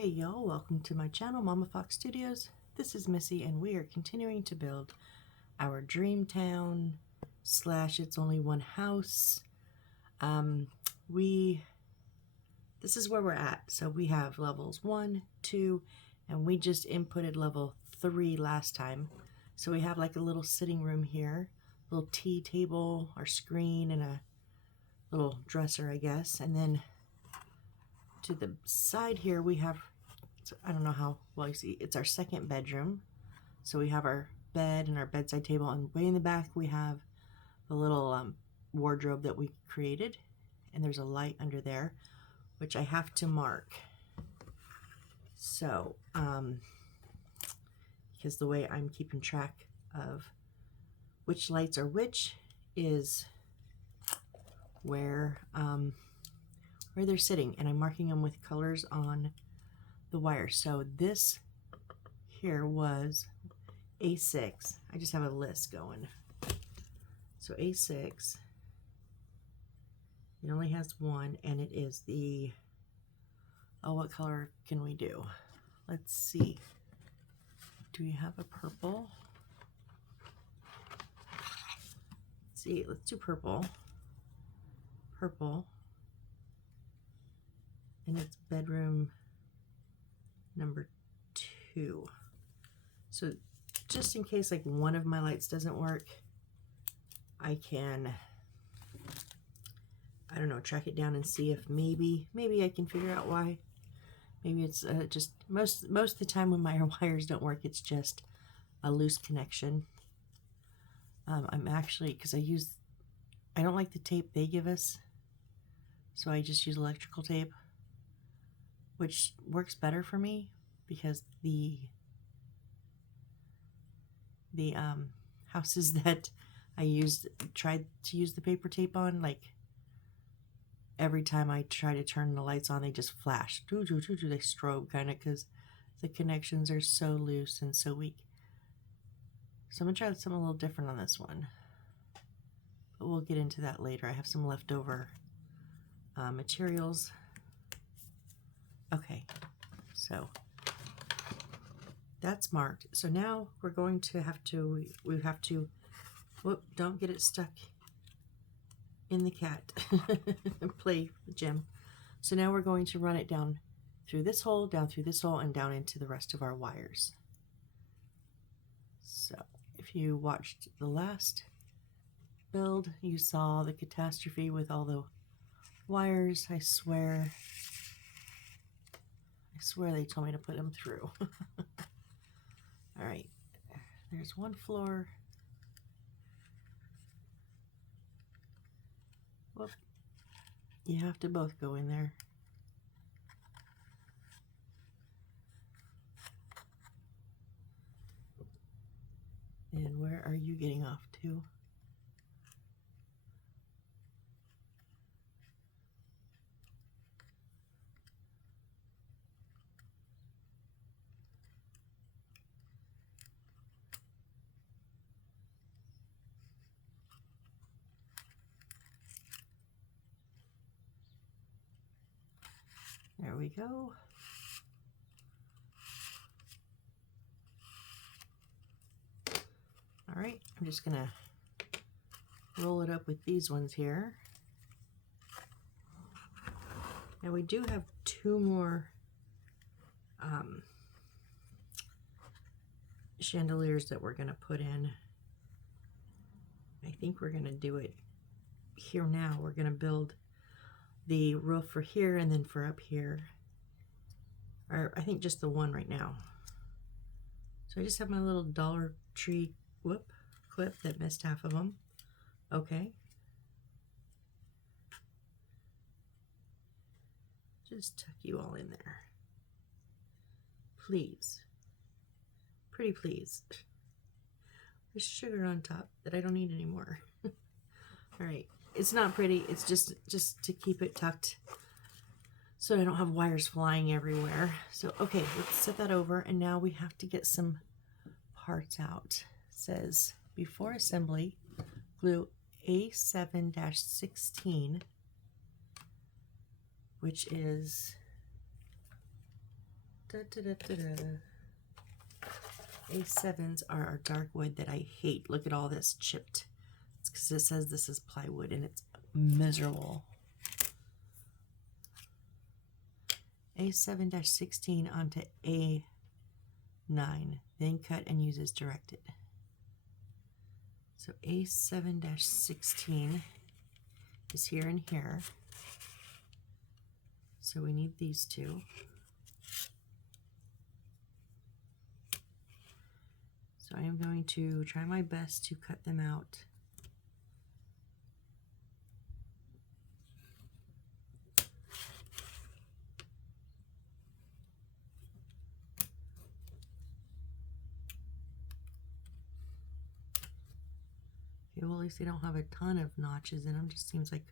Hey y'all, welcome to my channel, Mama Fox Studios. This is Missy and we are continuing to build our dream town slash it's only one house. This is where we're at. So we have levels 1, 2, and we just inputted level 3 last time. So we have like a little sitting room here, little tea table, our screen, and a little dresser, I guess. And then to the side here we have, I don't know how well you see, it's our second bedroom. So we have our bed and our bedside table, and way in the back we have the little wardrobe that we created, and there's a light under there which I have to mark. So because the way I'm keeping track of which lights are which is where they're sitting, and I'm marking them with colors on the wire. So this here was A6. I just have a list going. So A6, it only has one, and it is the, oh, what color can we do? Let's see. Do we have a purple? Let's see, let's do purple. Purple. And it's bedroom number 2. So just in case like one of my lights doesn't work, I can, I don't know, track it down and see if maybe I can figure out why. Maybe it's just most of the time when my wires don't work, it's just a loose connection. I'm actually, because I don't like the tape they give us, so I just use electrical tape, which works better for me because the houses that I tried to use the paper tape on, like every time I try to turn the lights on, they just flash. They strobe kind of because the connections are so loose and so weak. So I'm gonna try something a little different on this one, but we'll get into that later. I have some leftover materials. Okay, so that's marked. So now we're going to have to, whoop, don't get it stuck in the cat play Jim. So now we're going to run it down through this hole, down through this hole, and down into the rest of our wires. So if you watched the last build, you saw the catastrophe with all the wires. I swear they told me to put them through. All right, there's one floor. Whoop. You have to both go in there. And where are you getting off to? There we go. All right, I'm just gonna roll it up with these ones here. Now we do have 2 more chandeliers that we're gonna put in. I think we're gonna do it here now. We're gonna build the roof for here and then for up here, or I think just the one right now. So I just have my little Dollar Tree clip that missed half of them. Okay, just tuck you all in there, please, pretty please. There's sugar on top that I don't need anymore. All right, it's not pretty, it's just to keep it tucked so I don't have wires flying everywhere. So okay, let's set that over, and now we have to get some parts out. It says before assembly, glue A7-16, which is A7s are our dark wood that I hate. Look at all this chipped. It's because it says this is plywood and it's miserable. A7-16 onto A9, then cut and use as directed. So A7-16 is here and here. So we need these two. So I am going to try my best to cut them out. Okay, well, at least they don't have a ton of notches in them. Just seems like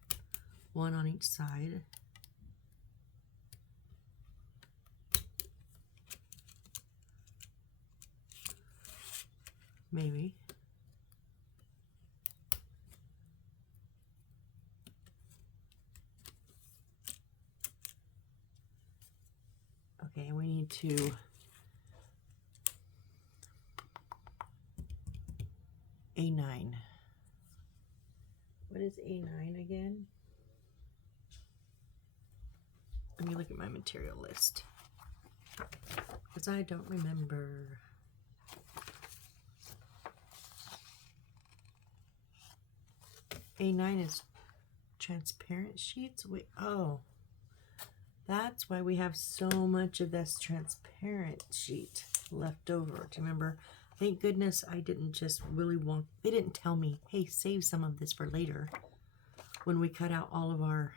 one on each side. Maybe. Okay, we need to A9. What is A9 again? Let me look at my material list, because I don't remember. A9 is transparent sheets. Wait, oh, that's why we have so much of this transparent sheet left over. Do you remember? Thank goodness I didn't just really want, they didn't tell me, hey, save some of this for later when we cut out all of our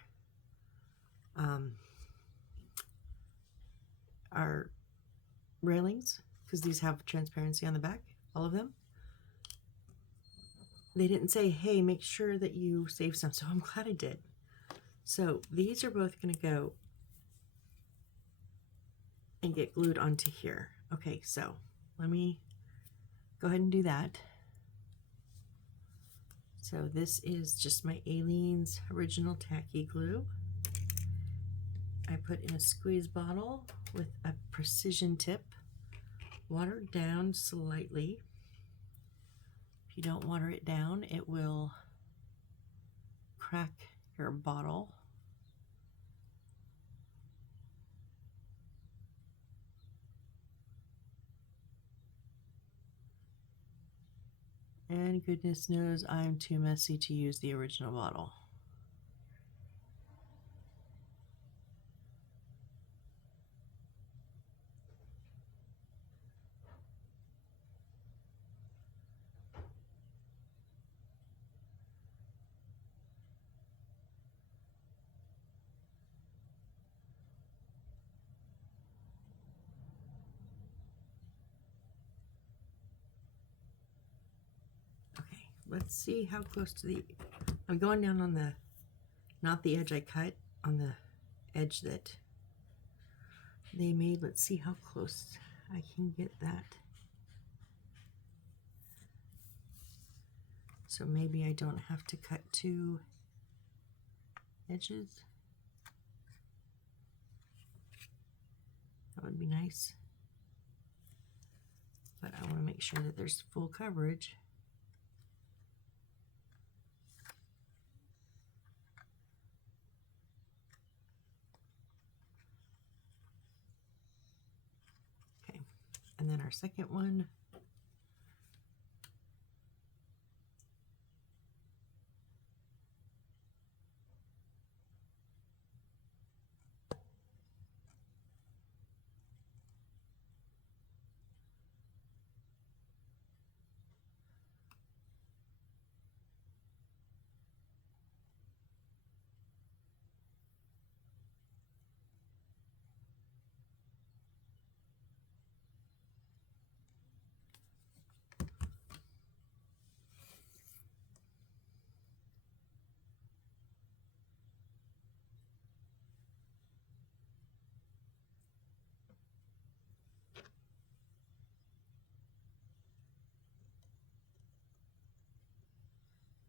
railings, because these have transparency on the back, all of them. They didn't say, hey, make sure that you save some, so I'm glad I did. So these are both going to go and get glued onto here. Okay, so let me go ahead and do that. So this is just my Aleene's original tacky glue. I put in a squeeze bottle with a precision tip, watered down slightly. If you don't water it down, it will crack your bottle. And goodness knows I'm too messy to use the original bottle. Okay, let's see how close to the, I'm going down on the, not the edge I cut, on the edge that they made. Let's see how close I can get that. So maybe I don't have to cut two edges. That would be nice. But I want to make sure that there's full coverage. Okay, and then our second one.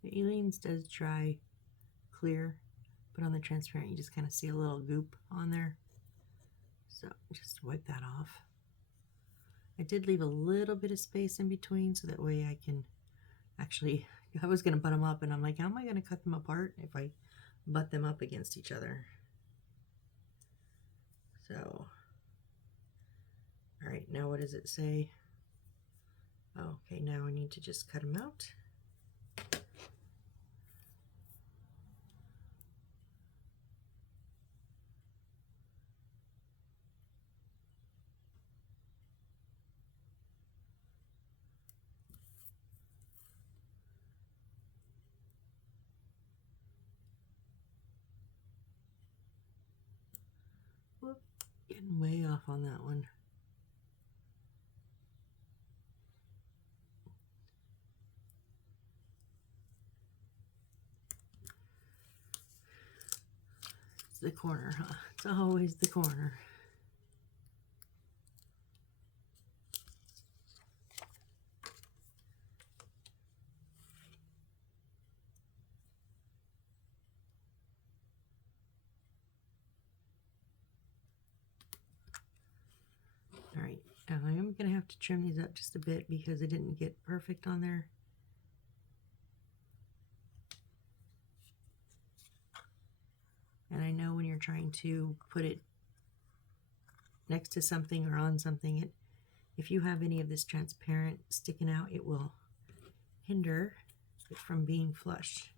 The Aleene's does dry clear, but on the transparent you just kind of see a little goop on there. So just wipe that off. I did leave a little bit of space in between so that way I can actually, I was going to butt them up and I'm like, how am I going to cut them apart if I butt them up against each other? So, all right, now what does it say? Oh, okay, now I need to just cut them out. Whoop, getting way off on that one. It's the corner, huh? It's always the corner. All right, I am going to have to trim these up just a bit because it didn't get perfect on there. And I know when you're trying to put it next to something or on something, if you have any of this transparent sticking out, it will hinder it from being flush.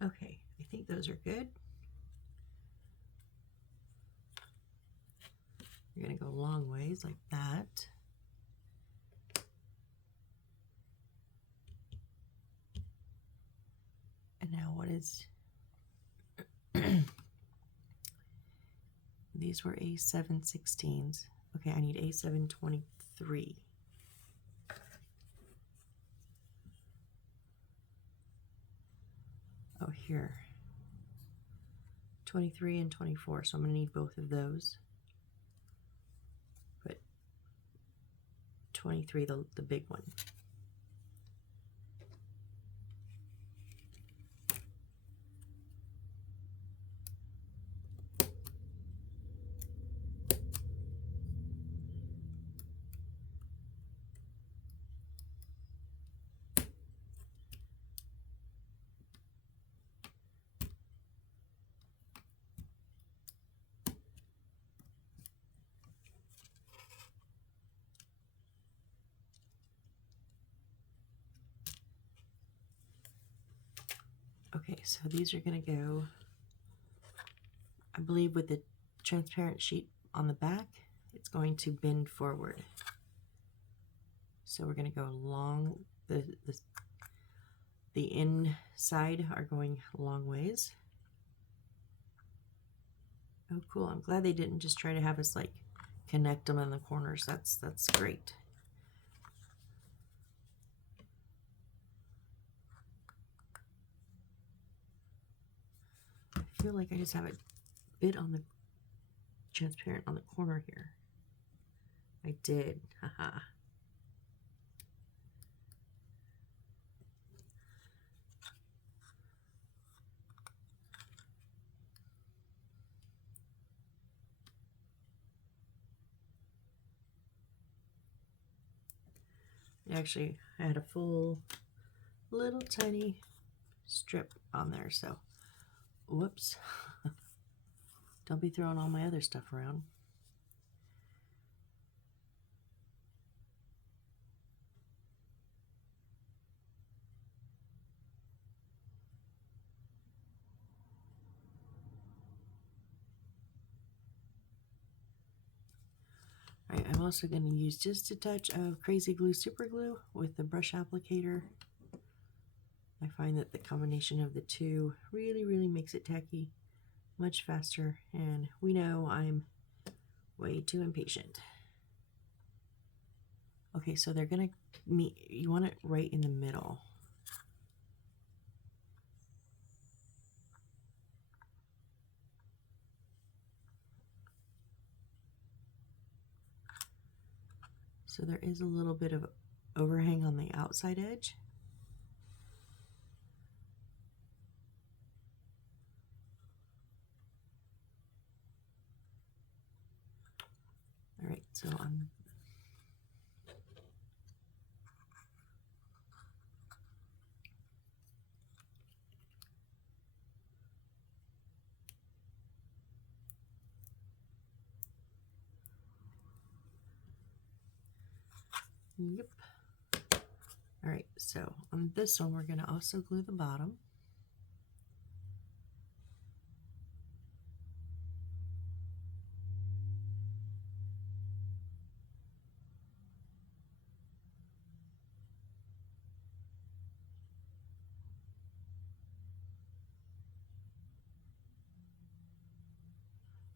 Okay, I think those are good. You're going to go long ways like that. And now what is... These were A7/16s. Okay, I need A7/23. Oh, here. 23 and 24, so I'm going to need both of those. But 23, the big one. Okay, so these are going to go, I believe with the transparent sheet on the back, it's going to bend forward. So we're going to go along, the inside are going long ways. Oh, cool. I'm glad they didn't just try to have us like connect them in the corners. That's great. I feel like I just have a bit on the transparent on the corner here. I did. Haha. Actually, I had a full little tiny strip on there, so whoops. Don't be throwing all my other stuff around. Alright, I'm also going to use just a touch of Crazy Glue Super Glue with the brush applicator. I find that the combination of the two really makes it tacky much faster, and we know I'm way too impatient. Okay, so they're gonna meet, you want it right in the middle. So there is a little bit of overhang on the outside edge. All right, so I'm Yep. All right, so on this one, we're going to also glue the bottom.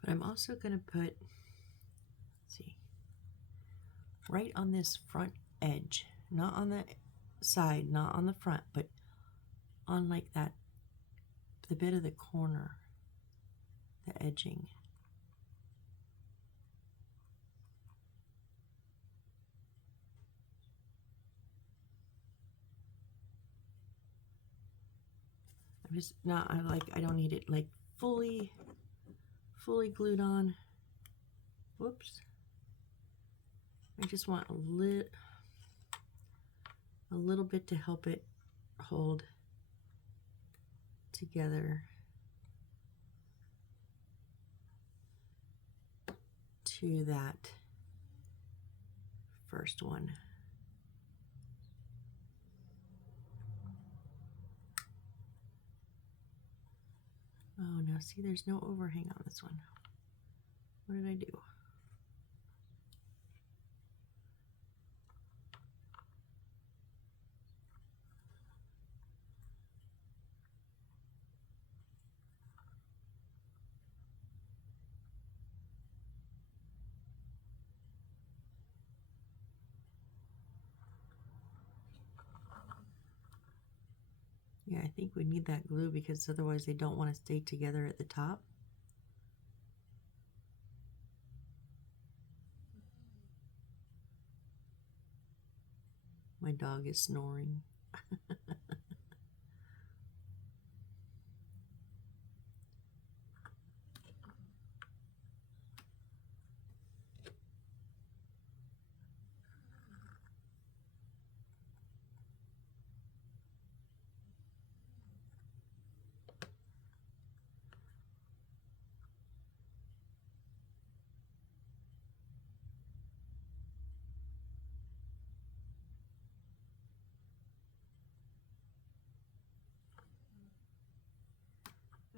But I'm also going to put, let's see, right on this front edge, not on the side, not on the front, but on like that, the bit of the corner, the edging. I'm just not, I don't need it like fully glued on. Whoops. I just want a little bit to help it hold together to that first one. Oh, now see, there's no overhang on this one. What did I do? Yeah, I think we need that glue because otherwise they don't want to stay together at the top. My dog is snoring.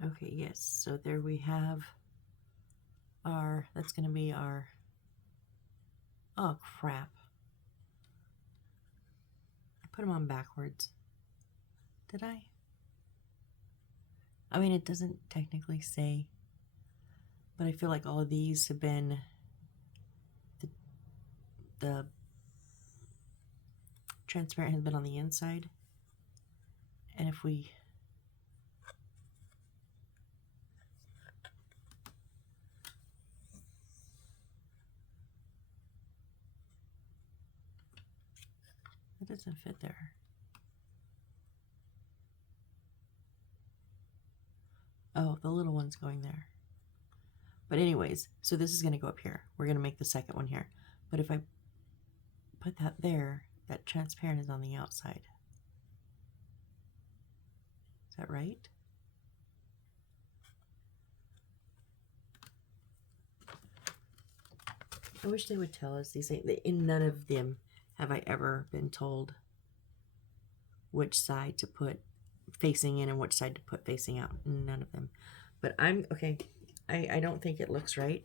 Okay, yes, so there we have our, that's going to be our, oh crap. I put them on backwards. Did I? I mean, it doesn't technically say, but I feel like all of these have been, the transparent has been on the inside. And if we, it doesn't fit there. Oh, the little one's going there. But anyways, so this is going to go up here. We're going to make the second one here. But if I put that there, that transparent is on the outside. Is that right? I wish they would tell us these things. In none of them have I ever been told which side to put facing in and which side to put facing out. None of them. But I'm, okay, I don't think it looks right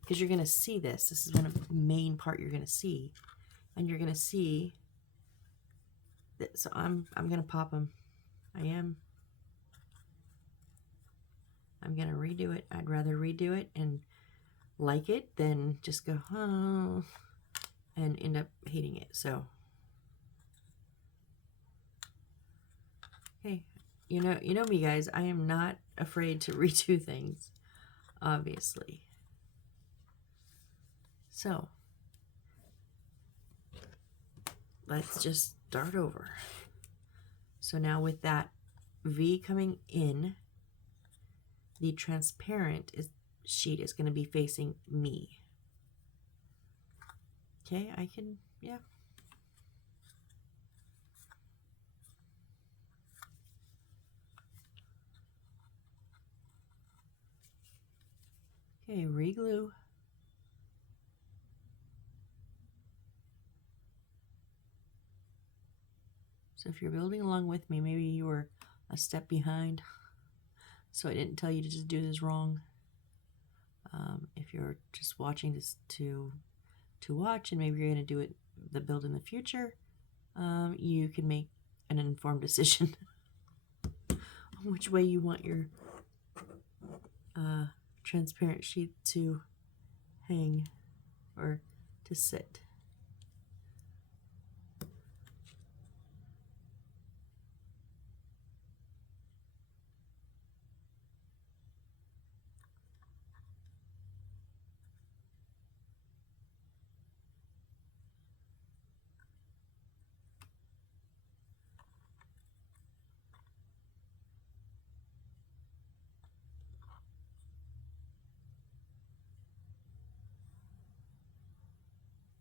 because you're going to see this. This is one of the main part you're going to see. And you're going to see that, so I'm going to pop them. I am. I'm going to redo it. I'd rather redo it and like it than just go, oh, and end up hating it. So, hey, you know me, guys. I am not afraid to redo things, obviously. So, let's just start over. So now with that V coming in, the transparent sheet is going to be facing me. Okay, I can, yeah. Okay, re-glue. So if you're building along with me, maybe you were a step behind, so I didn't tell you to just do this wrong. If you're just watching this to watch, and maybe you're going to do it the build in the future, you can make an informed decision on which way you want your transparent sheet to hang or to sit.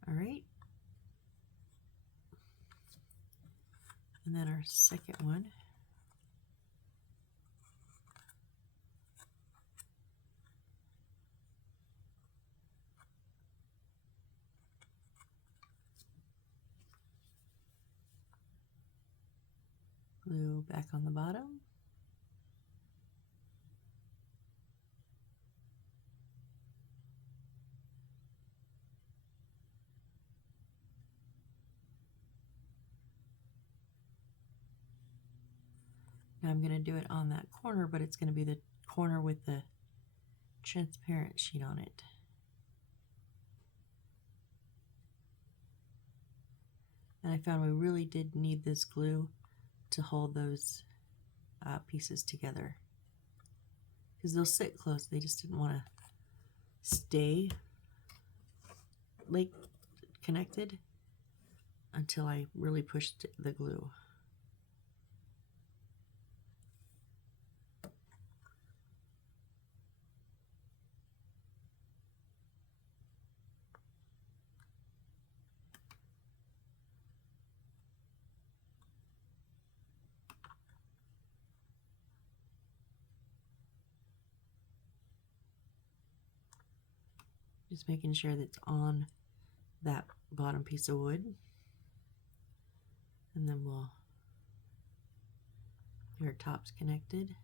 All right. And then our second one. Glue back on the bottom. Now I'm going to do it on that corner, but it's going to be the corner with the transparent sheet on it. And I found we really did need this glue to hold those pieces together, because they'll sit close. They just didn't want to stay like connected until I really pushed the glue. Just making sure that it's on that bottom piece of wood. And then we'll get our tops connected.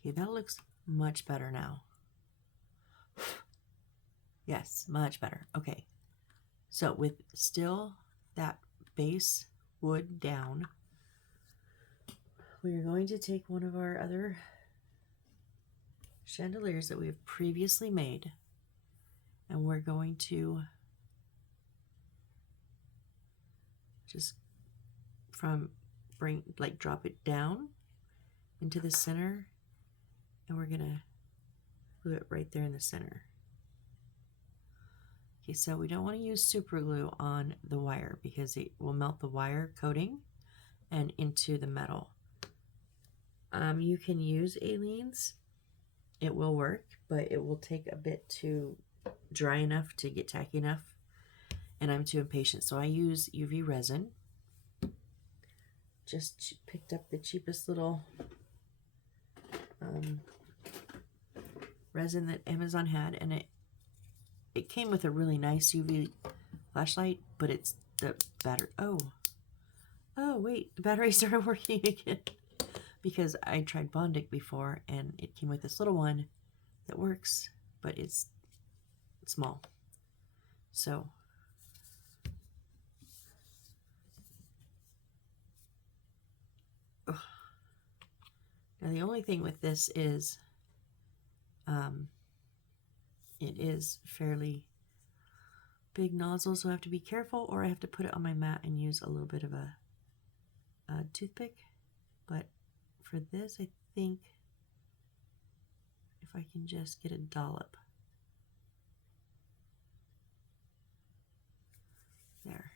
Okay, that looks much better now. Yes, much better. Okay, so with still that base wood down, we are going to take one of our other chandeliers that we have previously made, and we're going to just drop it down into the center, and we're gonna glue it right there in the center. Okay, so we don't want to use super glue on the wire because it will melt the wire coating and into the metal. You can use Aleene's. It will work, but it will take a bit to dry enough to get tacky enough, and I'm too impatient, so I use UV resin. Just picked up the cheapest little resin that Amazon had, and it came with a really nice UV flashlight, but it's the battery. Oh wait, the battery started working again because I tried Bondic before, and it came with this little one that works, but it's small. So ugh. Now the only thing with this is it is fairly big nozzle, so I have to be careful, or I have to put it on my mat and use a little bit of a toothpick. But for this, I think if I can just get a dollop. There.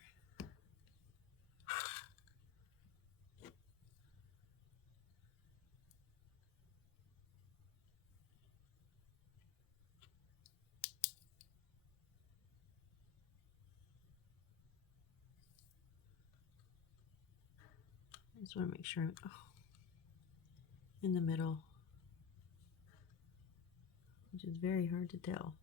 I just want to make sure I'm in the middle, which is very hard to tell.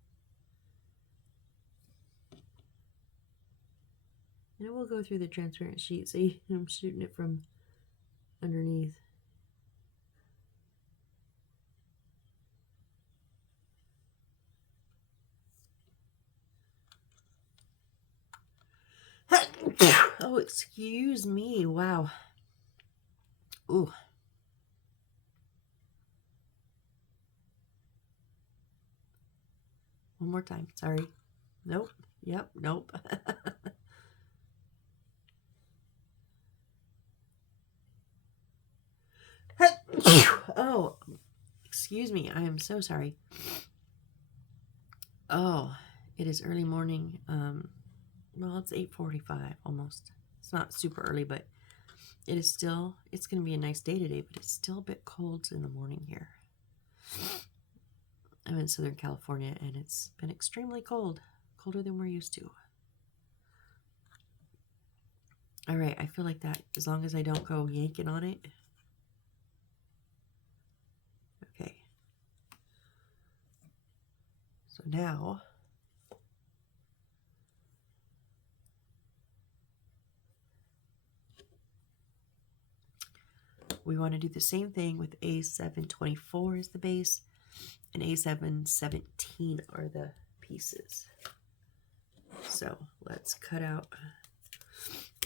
And it will go through the transparent sheet, so I'm shooting it from underneath. Oh, excuse me. Wow. Ooh. One more time. Sorry. Nope. Yep. Nope. Oh, excuse me. I am so sorry. Oh, it is early morning. Well, it's 8:45 almost. It's not super early, but it is still, it's going to be a nice day today, but it's still a bit cold in the morning here. I'm in Southern California, and it's been extremely cold, colder than we're used to. All right, I feel like that, as long as I don't go yanking on it. Okay. So now, we want to do the same thing with A724 as the base, and A717 are the pieces. So let's cut out.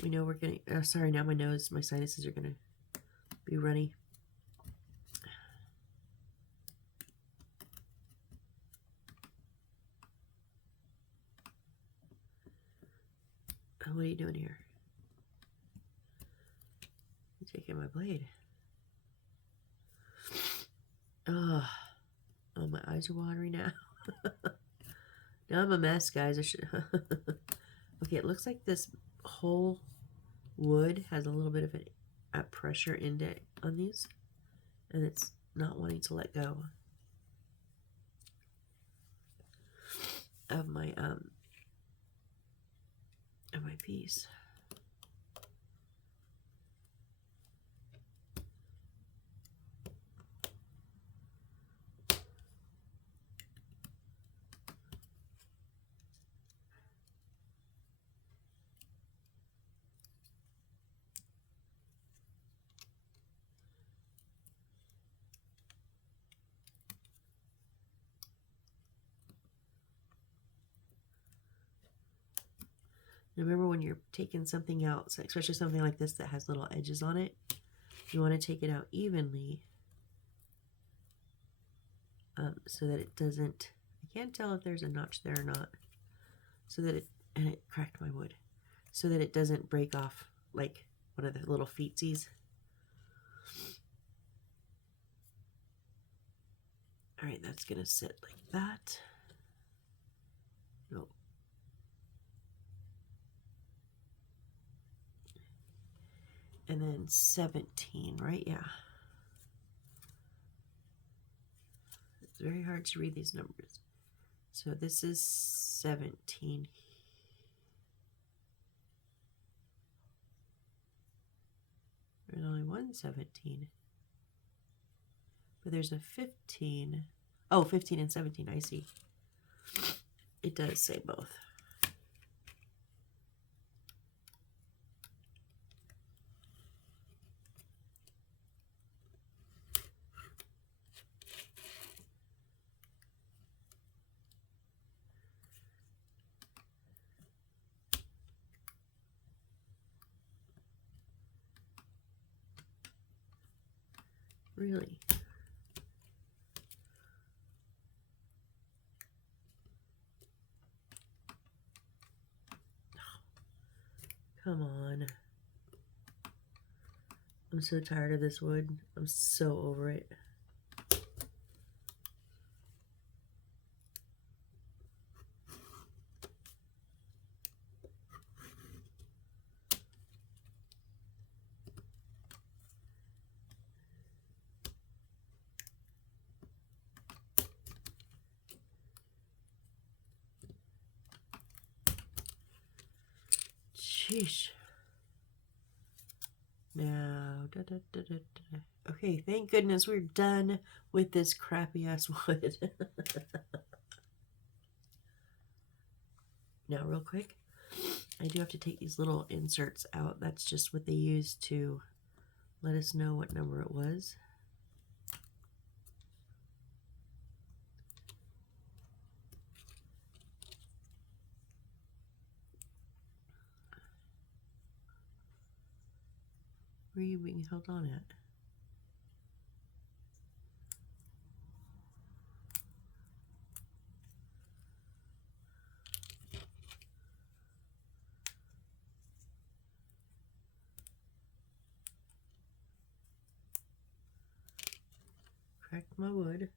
We know we're getting, sorry, now my sinuses are going to be runny. What are you doing here? You're taking my blade. Oh, my eyes are watery now. Now I'm a mess, guys. I should. Okay, it looks like this whole wood has a little bit of a pressure index on these, and it's not wanting to let go of my piece. Remember, when you're taking something out, especially something like this that has little edges on it, you want to take it out evenly so that it doesn't, I can't tell if there's a notch there or not, so that and it cracked my wood, so that it doesn't break off like one of the little feetsies. All right, that's going to sit like that. Nope. And then 17, right? Yeah. It's very hard to read these numbers. So this is 17. There's only one 17. But there's a 15. Oh, 15 and 17, I see. It does say both. Really? Come on. I'm so tired of this wood. I'm so over it. Sheesh. Now, okay, thank goodness we're done with this crappy ass wood. Now, real quick, I do have to take these little inserts out. That's just what they use to let us know what number it was. Where are you being held on at? Cracked my wood.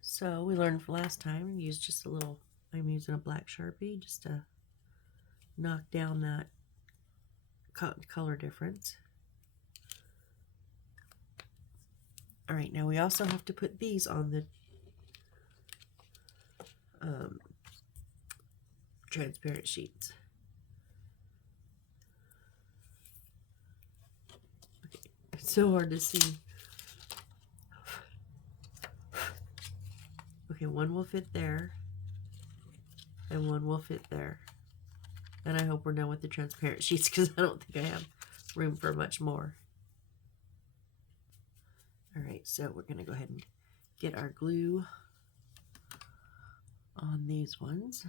So we learned from last time, use just a little, I'm using a black Sharpie just to knock down that color difference. All right, now we also have to put these on the transparent sheets. Okay. It's so hard to see. Okay, one will fit there, and one will fit there. And I hope we're done with the transparent sheets because I don't think I have room for much more. All right, so we're going to go ahead and get our glue on these ones.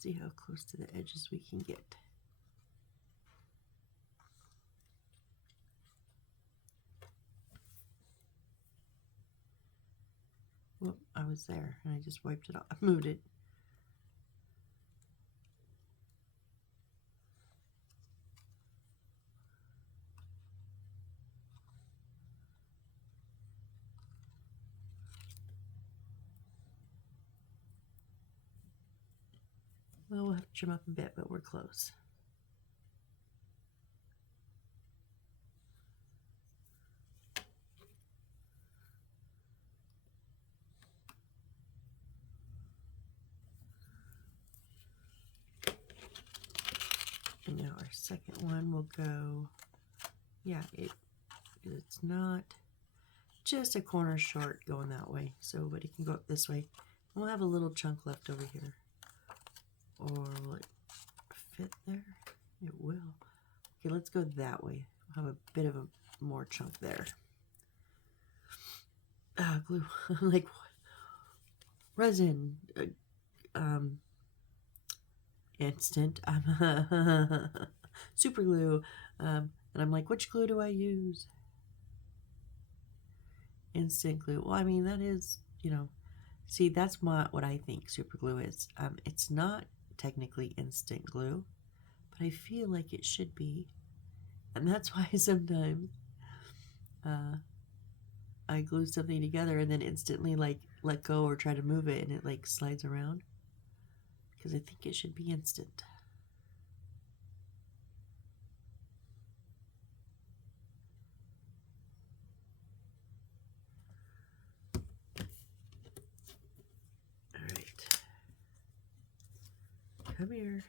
See how close to the edges we can get. Whoop, I was there and I just wiped it off. I moved it. Well, we'll have to trim up a bit, but we're close. And now our second one will go, yeah, it's not just a corner short going that way, so but it can go up this way. We'll have a little chunk left over here. Or will it fit there? It will. Okay, let's go that way. We'll have a bit of a more chunk there. Glue. Like what? Resin. Instant. Super glue. And I'm like, which glue do I use? Instant glue. Well, I mean, that is, you know, see, that's what I think super glue is. It's not technically instant glue, but I feel like it should be. And that's why sometimes I glue something together and then instantly like let go or try to move it and it like slides around, because I think it should be instant. All right, come here.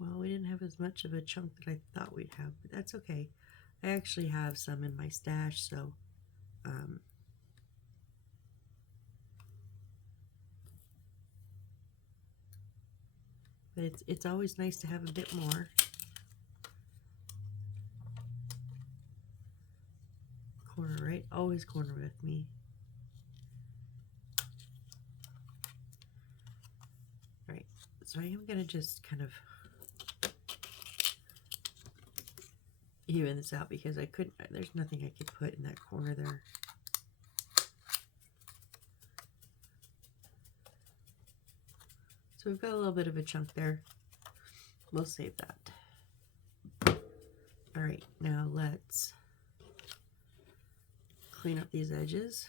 Well, we didn't have as much of a chunk that I thought we'd have, but that's okay. I actually have some in my stash, so but it's always nice to have a bit more. Corner, right? Always corner with me. All right, so I am gonna just kind of even this out because I couldn't, there's nothing I could put in that corner there. So we've got a little bit of a chunk there. We'll save that. All right, now let's clean up these edges.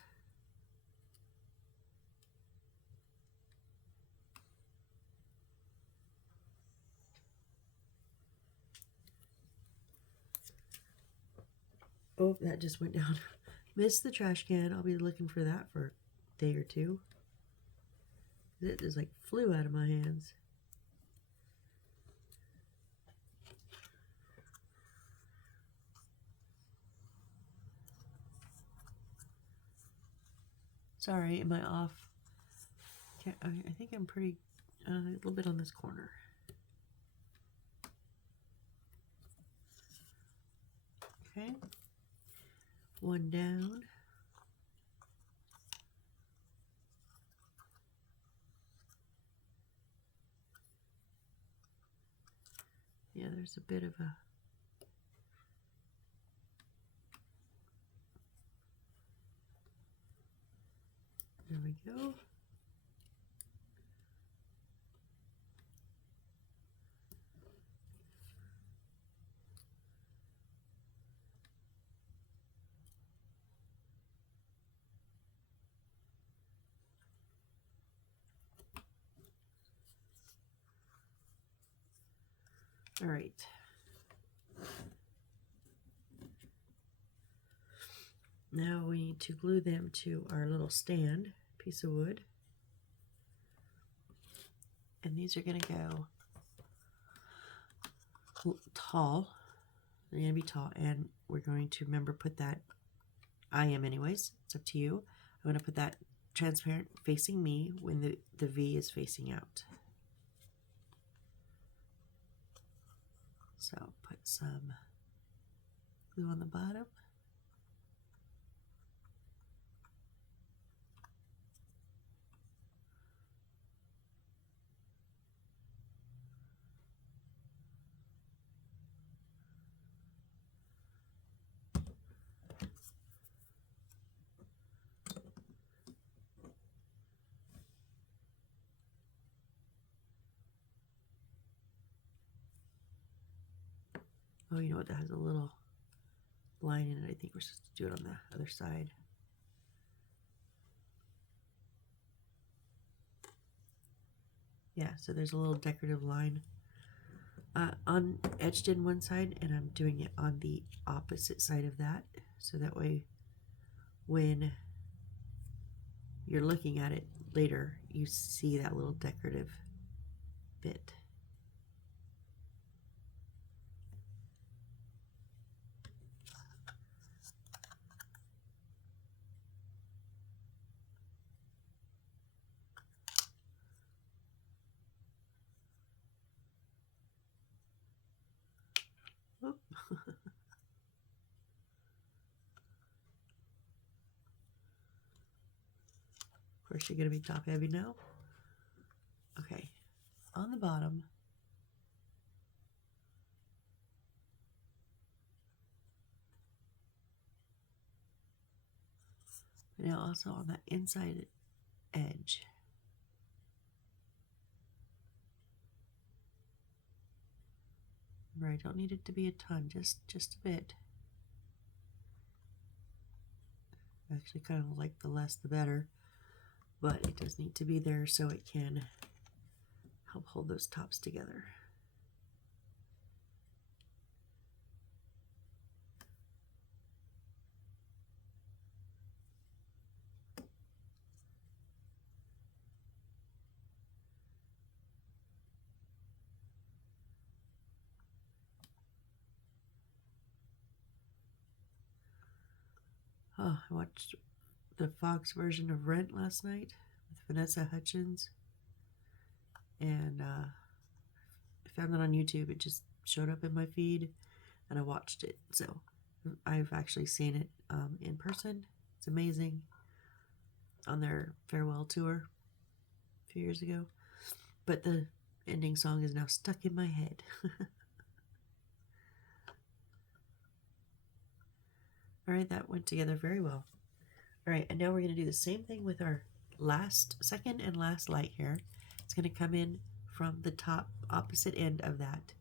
Oh, that just went down. Missed the trash can. I'll be looking for that for a day or two. It just like flew out of my hands. Sorry, am I off? I think I'm pretty, a little bit on this corner. Okay. One down. Yeah, there's a bit of a... There we go. All right. Now we need to glue them to our little stand piece of wood. And these are going to go tall. They're going to be tall. And we're going to, remember, put that, I am anyways, it's up to you. I'm going to put that transparent facing me when the V is facing out. So put some glue on the bottom. Oh, you know what? That has a little line in it. I think we're supposed to do it on the other side. Yeah, so there's a little decorative line etched in one side, and I'm doing it on the opposite side of that. So that way, when you're looking at it later, you see that little decorative bit. Of course, you're going to be top heavy now. Okay, on the bottom, but now also on that inside edge. Remember, I don't need it to be a ton, just a bit. I actually kind of like the less the better, but it does need to be there so it can help hold those tops together. Oh, I watched the Fox version of Rent last night with Vanessa Hudgens, and I found it on YouTube. It just showed up in my feed, and I watched it. So I've actually seen it in person. It's amazing. On their farewell tour a few years ago, but the ending song is now stuck in my head. All right, that went together very well. All right, and now we're going to do the same thing with our second and last light here. It's going to come in from the top opposite end of that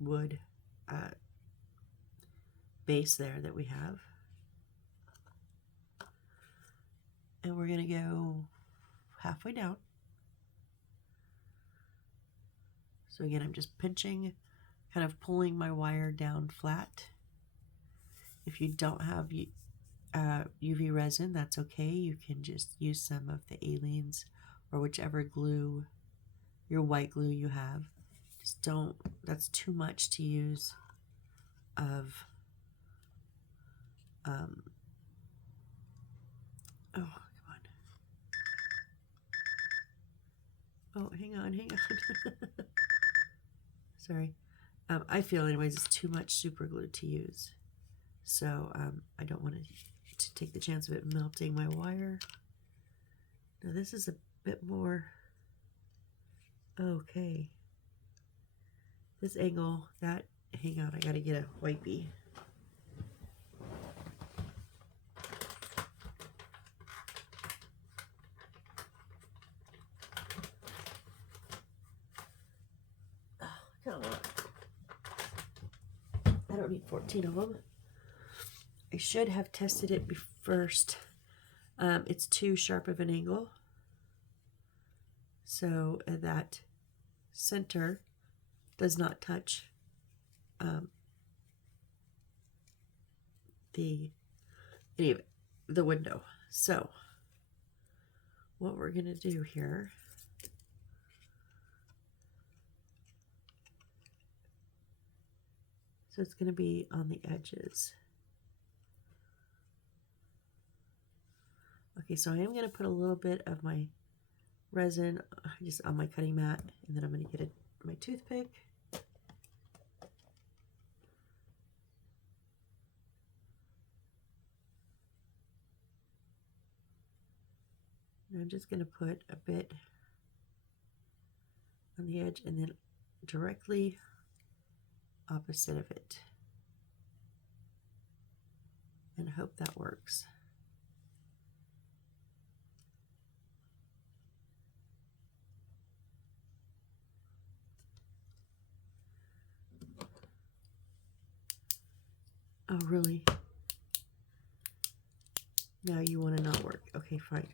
wood base there that we have. And we're going to go halfway down. So again, I'm just pinching, kind of pulling my wire down flat. If you don't have UV resin, that's okay. You can just use some of the Aleene's or whichever glue, your white glue you have. Just don't, that's too much to use of, oh, come on. Oh, hang on. Sorry. I feel anyways it's too much super glue to use. So I don't want to take the chance of it melting my wire. Now this is a bit more okay. This angle, hang on, I gotta get a wipey. Come on. I don't need 14 of them. I should have tested it first. It's too sharp of an angle. So that center does not touch the window. So what we're gonna do here, so it's gonna be on the edges. Okay, so I am gonna put a little bit of my resin just on my cutting mat, and then I'm gonna get my toothpick. And I'm just gonna put a bit on the edge and then directly opposite of it, and hope that works. Oh, really? Now you want to not work. Okay, fine.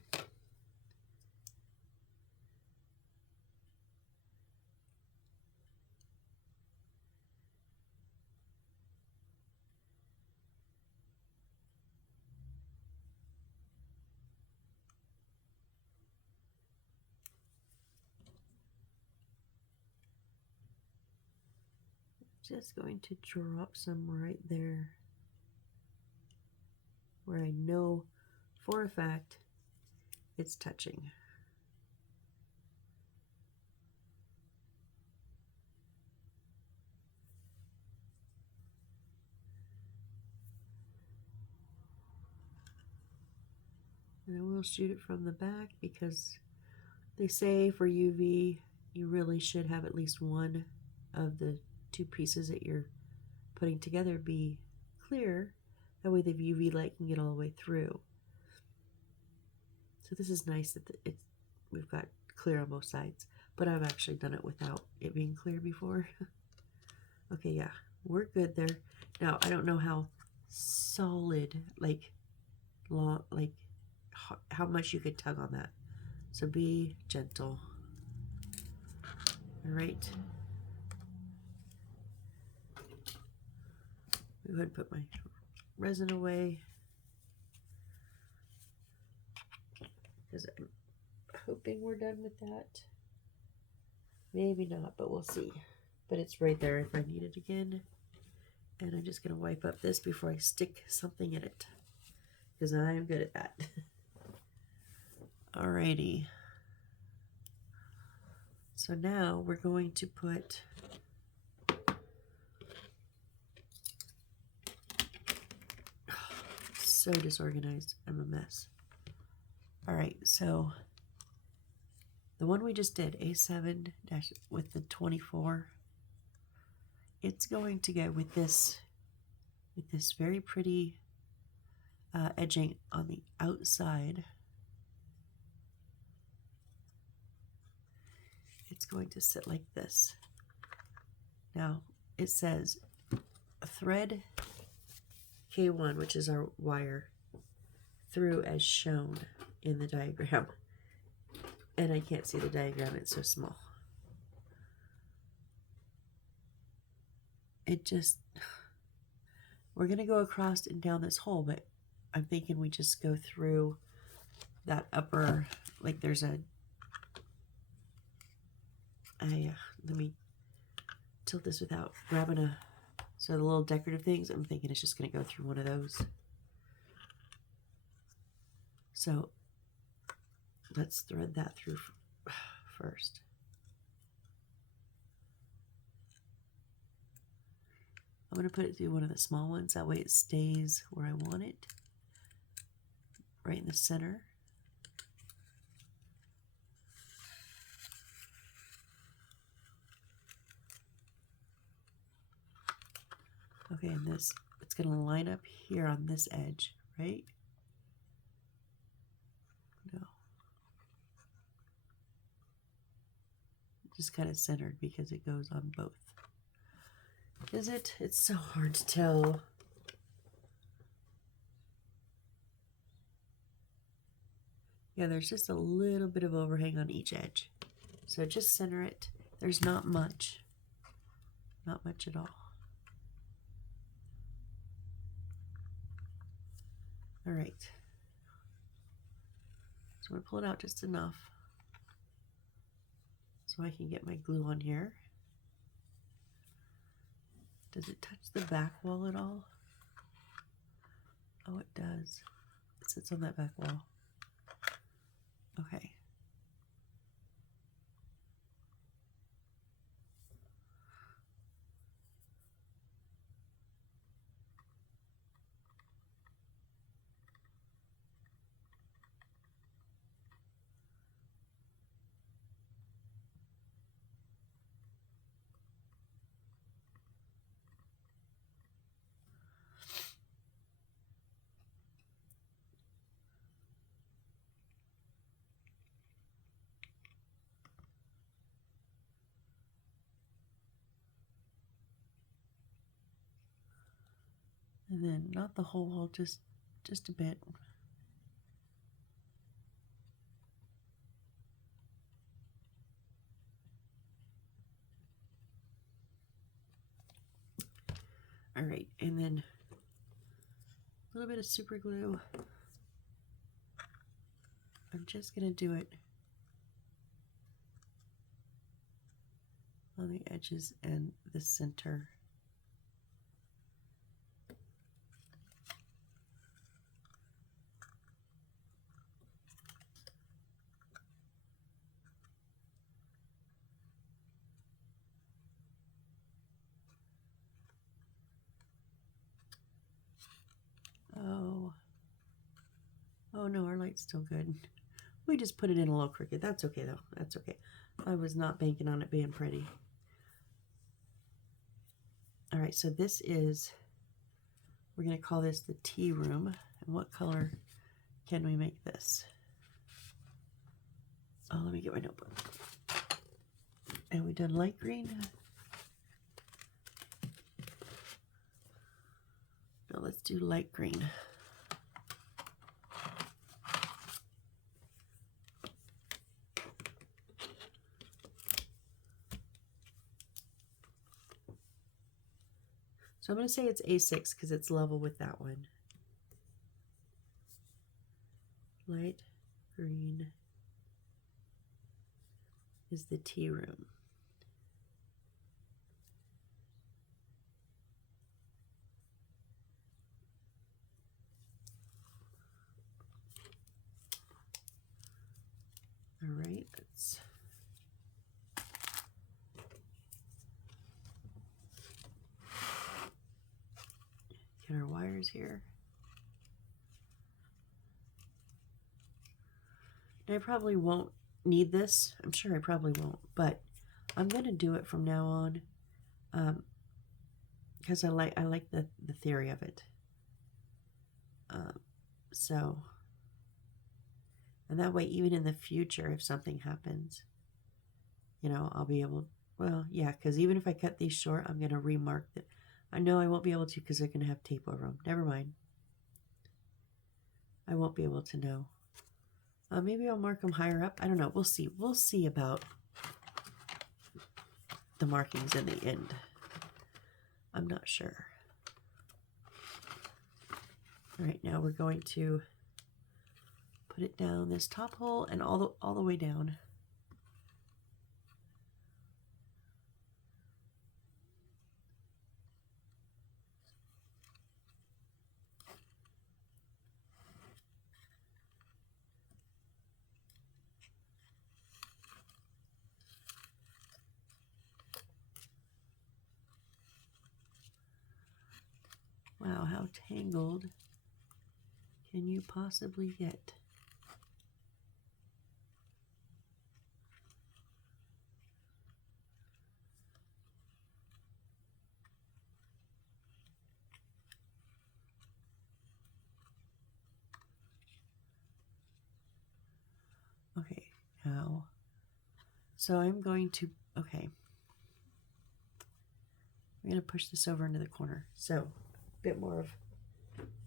Just going to drop some right there where I know for a fact it's touching. then we'll shoot it from the back because they say for UV you really should have at least one of the two pieces that you're putting together be clear. That way the UV light can get all the way through. So this is nice that we've got clear on both sides, but I've actually done it without it being clear before. Okay, yeah, we're good there. Now, I don't know how solid, like, long, like, how much you could tug on that. So be gentle. All right. Go ahead and put my resin away, because I'm hoping we're done with that. Maybe not, but we'll see. But it's right there if I need it again. And I'm just going to wipe up this before I stick something in it, because I'm good at that. Alrighty. So now we're going to put so disorganized. I'm a mess. Alright, so the one we just did, A7 dash with the 24, it's going to go with this very pretty edging on the outside. It's going to sit like this. Now it says thread K1, which is our wire, through as shown in the diagram. And I can't see the diagram, it's so small. We're gonna go across and down this hole, but I'm thinking we just go through that upper, like there's let me tilt this without grabbing so the little decorative things, I'm thinking it's just gonna go through one of those. So let's thread that through first. I'm going to put it through one of the small ones, that way it stays where I want it, right in the center. Okay, and this, it's going to line up here on this edge, right? No. Just kind of centered because it goes on both. Is it? It's so hard to tell. Yeah, there's just a little bit of overhang on each edge. So just center it. There's not much. Not much at all. All right. So I'm going to pull it out just enough so I can get my glue on here. Does it touch the back wall at all? Oh, it does. It sits on that back wall. Okay. And then not the whole wall, just a bit. All right, and then a little bit of super glue. I'm just gonna do it on the edges and the center. Oh, Oh no, our light's still good. We just put it in a little crooked. That's okay though. That's okay. I was not banking on it being pretty. All right, so this is, we're going to call this the tea room. And what color can we make this? Oh, let me get my notebook. And we done light green. No, let's do light green. So I'm going to say it's A6 because it's level with that one. Light green is the tea room. All right, let's get our wires here. And I probably won't need this. I'm sure I probably won't, but I'm going to do it from now on because I like the theory of it. So, and that way, even in the future, if something happens, you know, I'll be able, well, yeah, because even if I cut these short, I'm going to remark it. I know I won't be able to because they're going to have tape over them. Never mind. I won't be able to know. Maybe I'll mark them higher up. I don't know. We'll see. We'll see about the markings in the end. I'm not sure. All right, now we're going to put it down this top hole and all the way down. Wow, how tangled can you possibly get? Okay, now, so I'm going to, okay, I'm going to push this over into the corner. So, a bit more of,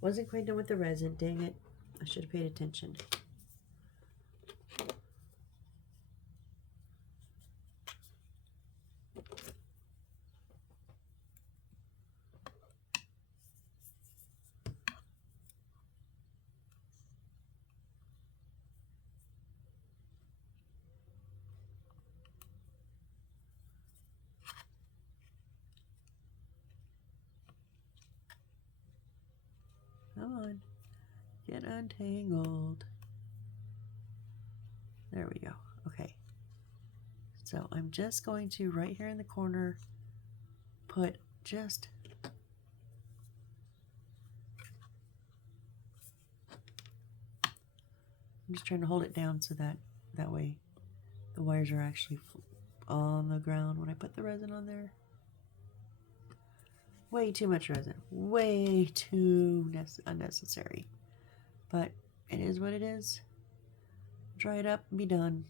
wasn't quite done with the resin, dang it, I should have paid attention. Come on, get untangled. There we go. Okay. So I'm just going to, right here in the corner, put just I'm just trying to hold it down so that way the wires are actually on the ground when I put the resin on there. Way too much resin. Way too unnecessary. But it is what it is. Dry it up and be done.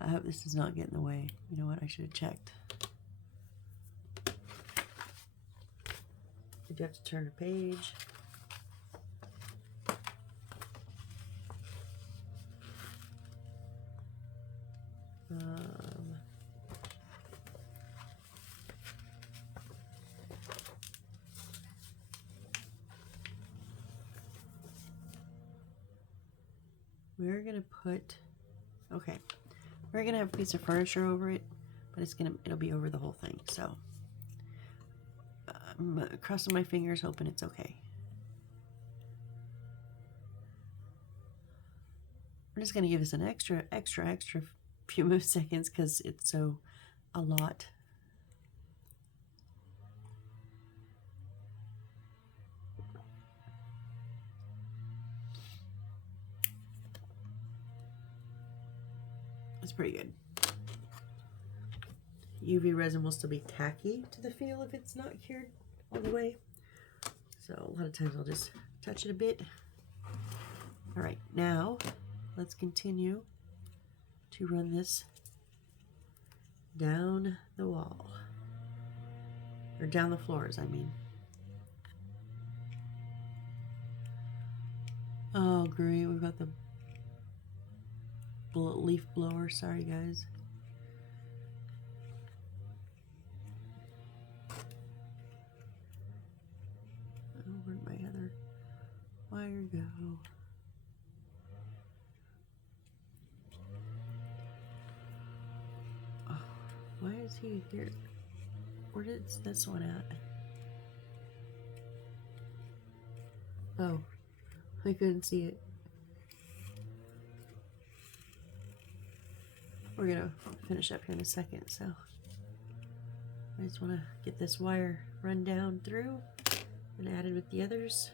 I hope this does not get in the way. You know what? I should have checked. Did you have to turn a page? We're gonna put, okay, we're gonna have a piece of furniture over it, but it'll be over the whole thing. So I'm crossing my fingers, hoping it's okay. I'm just going to give this an extra few more seconds because it's so a lot. It's pretty good. UV resin will still be tacky to the feel if it's not cured all the way. So a lot of times I'll just touch it a bit. All right, now let's continue to run this down the wall, or down the floors, I mean. Oh, great, we've got the leaf blower. Sorry, guys. Oh, where'd my other wire go? Oh, why is he here? Where did this one at? Oh, I couldn't see it. We're gonna finish up here in a second, so I just want to get this wire run down through and added with the others.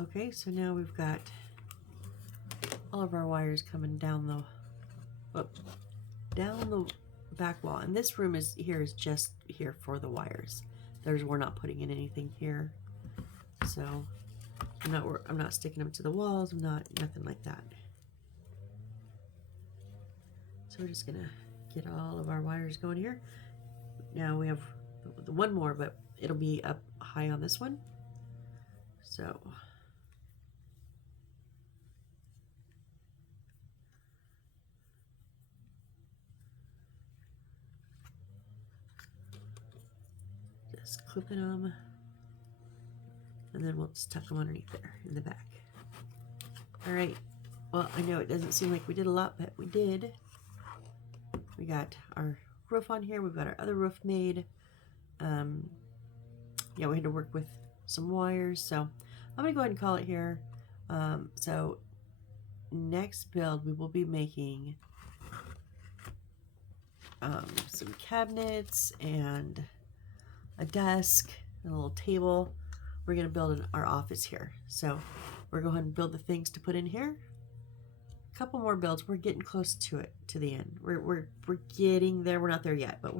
Okay, so now we've got all of our wires coming down the back wall, and this room is just here for the wires. We're not putting in anything here, so I'm not sticking them to the walls. Nothing like that. So we're just gonna get all of our wires going here. Now we have one more, but it'll be up high on this one. So just clipping them, and then we'll just tuck them underneath there in the back. All right, well, I know it doesn't seem like we did a lot, but we did. We got our roof on here. We've got our other roof made. Yeah, we had to work with some wires, so I'm gonna go ahead and call it here. So next build we will be making some cabinets and a desk and a little table. We're gonna build our office here, so we're going to go ahead and build the things to put in here. A couple more builds. We're getting close to the end. We're getting there. We're not there yet, but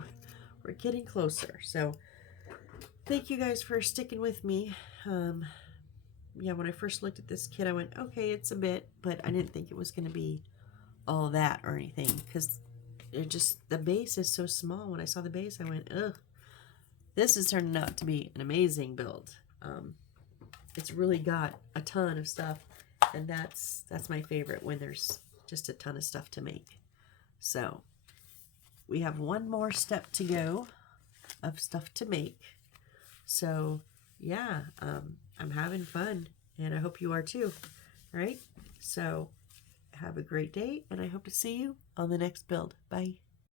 we're getting closer. So thank you guys for sticking with me. Yeah, when I first looked at this kit, I went, okay, it's a bit, but I didn't think it was going to be all that or anything, because the base is so small. When I saw the base, I went, ugh. This is turning out to be an amazing build. It's really got a ton of stuff, and that's my favorite, when there's just a ton of stuff to make. So we have one more step to go of stuff to make. So yeah, I'm having fun, and I hope you are too. All right, so have a great day, and I hope to see you on the next build. Bye.